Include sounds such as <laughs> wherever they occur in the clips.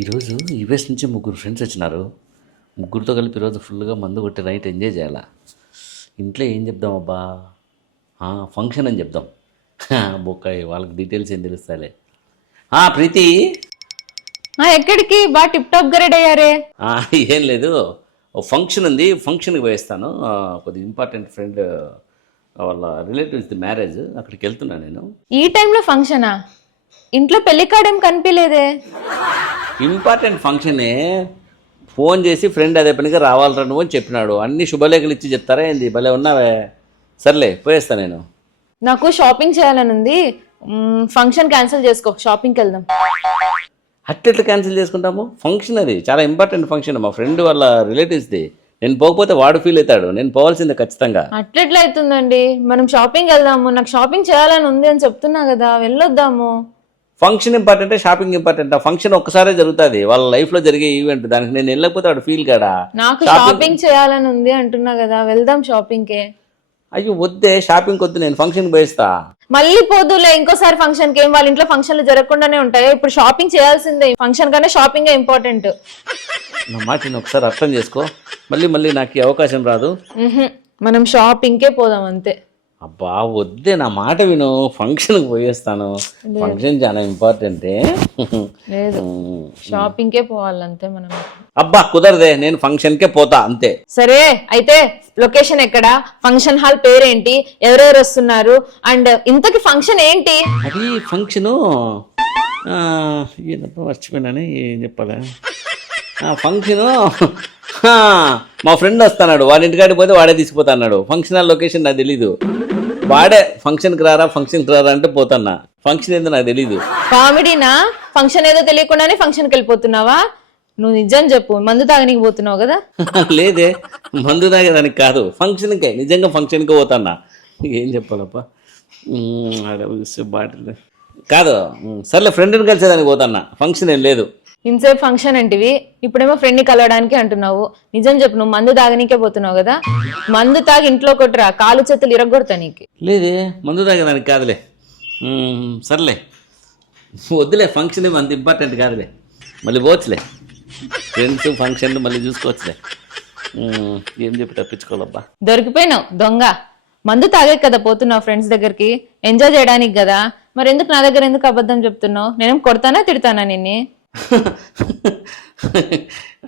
ఈరోజు యూఎస్ నుంచి ముగ్గురు ఫ్రెండ్స్ వచ్చినారు. ముగ్గురితో కలిపి ఈరోజు ఫుల్గా మందు కొట్టి నైట్ ఎంజాయ్ చేయాలా? ఇంట్లో ఏం చెప్దాం అబ్బా? ఫంక్షన్ అని చెప్దాం. బొక్కాయి వాళ్ళకి డీటెయిల్స్ ఏం తెలుస్తాలే ప్రీతి! ఎక్కడికి? బాగా టిప్ టాప్గా రెడీ అయ్యారే. ఏం లేదు. ఫంక్షన్ ఉంది. ఫంక్షన్కి పోయిస్తాను. కొద్దిగా ఇంపార్టెంట్ ఫ్రెండ్ వాళ్ళ రిలేటివ్స్ది మ్యారేజ్. అక్కడికి వెళ్తున్నాను నేను. ఈ టైంలో ఫంక్షనా? ఇంట్లో పెళ్ళి కార్డేం కనిపించలేదే ఇంపార్టెంట్ ఫంక్షనే ఫోన్ చేసి ఫ్రెండ్ అదే పనిగా రావాలరా నువ్వు అని చెప్పినాడు. అన్ని శుభలేఖలు ఇచ్చి చెప్తారా ఏంది? భలే ఉన్నావే. సర్లే పోయేస్తా నేను. నాకు షాపింగ్ చేయాలని ఉంది. మ్మ్, ఫంక్షన్ క్యాన్సిల్ చేసుకో. షాపింగ్కి వెళ్దాం. అట్లెట్లా క్యాన్సిల్ చేసుకుంటాము? ఫంక్షన్ అది. చాలా ఇంపార్టెంట్ ఫంక్షన్. మా ఫ్రెండ్ వాళ్ళ రిలేటివ్స్ది. నేను పోకపోతే వాడు ఫీల్ అవుతాడు. నేను పోవాల్సిందే ఖచ్చితంగా. అట్లెట్లా అవుతుందండి? మనం షాపింగ్ వెళ్దాము. నాకు షాపింగ్ చేయాలని ఉంది అని చెప్తున్నా కదా. వెళ్ళొద్దాము. ఫంక్షన్ ఇంపార్టెంటే షాపింగ్ ఇంపార్టెంట్ ఫంక్షన్ ఒక్కసారే జరుగుతుంది. వాళ్ళ లైఫ్లో జరిగే ఈవెంట్ దానికి నేను వెళ్ళకపోతే వాడు ఫీల్ కాడా? నాకు షాపింగ్ చేయాలని ఉంది అంటున్నా కదా. వెళ్దాం షాపింగ్కి అయ్యో వద్దే. షాపింగ్ వద్దు నేను ఫంక్షన్కి పోయిస్తా మళ్ళీ పోదులే. ఇంకోసారి ఫంక్షన్కి ఏం? వాళ్ళ ఇంట్లో ఫంక్షన్లు జరగకుండానే ఉంటాయి? ఇప్పుడు షాపింగ్ చేయాల్సిందే. ఫంక్షన్ కన్నా షాపింగ్ ఇంపార్టెంట్ నా మాట నేను ఒకసారి అర్థం చేసుకో. మళ్ళీ మళ్ళీ నాకు ఈ అవకాశం రాదు. మనం షాపింగ్కే పోదాం అంతే. అబ్బా వద్దే నా మాట విను. ఫంక్షన్కి పోయేస్తాను. ఫంక్షన్ చాలా ఇంపార్టెంటే లేదు. షాపింగ్కే పోవాలంతే మనం. అబ్బా కుదరదే. నేను ఫంక్షన్కే పోతా అంతే. సరే అయితే లొకేషన్ ఎక్కడ? ఫంక్షన్ హాల్ పేరేంటి? ఎవరెవరు వస్తున్నారు? అండ్ ఇంతకి ఫంక్షన్ ఏంటి? అది ఫంక్షను మర్చిపోయినానే ఏం చెప్పాలా? ఆ, ఫంక్షను మా ఫ్రెండ్ వస్తున్నాడు. వాడి ఇంటికాడికి పోతే వాడే తీసుకుపోతా అన్నాడు ఫంక్షన్ హాల్ లొకేషన్ నాకు తెలీదు. వాడే ఫంక్షన్కి రారా ఫంక్షన్కి రారా అంటే పోతున్నా. ఫంక్షన్ ఏందో నాకు తెలీదు. కామెడీనా? ఫంక్షన్ ఏదో తెలియకుండానే ఫంక్షన్కి వెళ్ళిపోతున్నావా? నువ్వు నిజం చెప్పు. మందు తాగనీకి పోతున్నావు కదా? <laughs> లేదే. మందు తాగేదానికి కాదు. ఫంక్షన్కే నిజంగా ఫంక్షన్కే పోతాన్నా. ఏం చెప్పాలప్పా? బాటిల్. కాదు. సర్లే ఫ్రెండ్ని కలిసేదానికి పోతాన్నా. ఫంక్షన్ ఏం లేదు. ఇంతసేపు ఫంక్షన్ అంటివి ఇప్పుడేమో ఫ్రెండ్ని కలవడానికి అంటున్నావు. నిజం చెప్పు నువ్వు మందు తాగనీకే పోతున్నావు కదా? మందు తాగి ఇంట్లో కొట్టురా కాలు చేతులు ఇరగొడతా నీకు. లేదే మందు తాగేదానికి కాదులే. సర్లే. వద్దులే ఫంక్షన్ ఏమి అంత ఇంపార్టెంట్ కాదులే. మళ్ళీ పోవచ్చులే. ఫ్రెండ్స్ ఫంక్షన్లు మళ్ళీ చూసుకోవచ్చులే. ఏం చెప్పి తప్పించుకోవాలబ్బా? దొరికిపోయినావు దొంగ. మందు తాగే కదా పోతున్నావు ఫ్రెండ్స్ దగ్గరికి. ఎంజాయ్ చేయడానికి కదా. మరి ఎందుకు నా దగ్గర ఎందుకు అబద్ధం చెప్తున్నావు? నేనేం కొడతానా తిడతానా నిన్ని?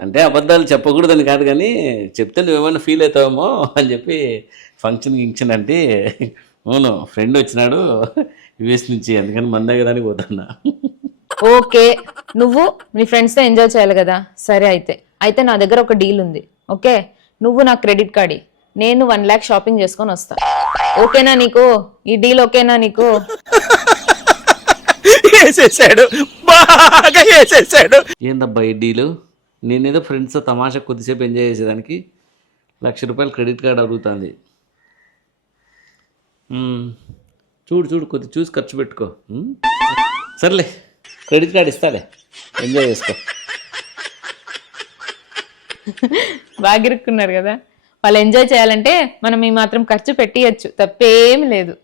అంటే అబద్ధాలు చెప్పకూడదని కాదు కానీ చెప్తే నువ్వేమైనా ఫీల్ అవుతావేమో అని చెప్పి ఫంక్షన్ గింక్షన్ అంటే అవును ఫ్రెండ్ వచ్చినాడు యుఎస్ నుంచి అందుకని మన దగ్గరానికి పోతున్నా. ఓకే నువ్వు నీ ఫ్రెండ్స్తో ఎంజాయ్ చేయాలి కదా? సరే అయితే. అయితే నా దగ్గర ఒక డీల్ ఉంది. ఓకే? నువ్వు నా క్రెడిట్ కార్డ్ నేను వన్ ల్యాక్ షాపింగ్ చేసుకొని వస్తా. ఓకేనా నీకు? ఈ డీల్ ఓకేనా నీకు? వేసేసాడు. బాగా వేసేసాడు. ఏందబ్బా ఈ డీలు? నేనేదో ఫ్రెండ్స్తో తమాషా కొద్దిసేపు ఎంజాయ్ చేసేదానికి లక్ష రూపాయలు క్రెడిట్ కార్డ్ అడుగుతుంది. చూడు చూడు కొద్ది చూసి ఖర్చు పెట్టుకో? సర్లే క్రెడిట్ కార్డ్ ఇస్తాలే. ఎంజాయ్ చేసుకో. బాగా ఇరుక్కున్నారు కదా. వాళ్ళు ఎంజాయ్ చేయాలంటే మనం ఈ మాత్రం ఖర్చు పెట్టియచ్చు. తప్పేం లేదు.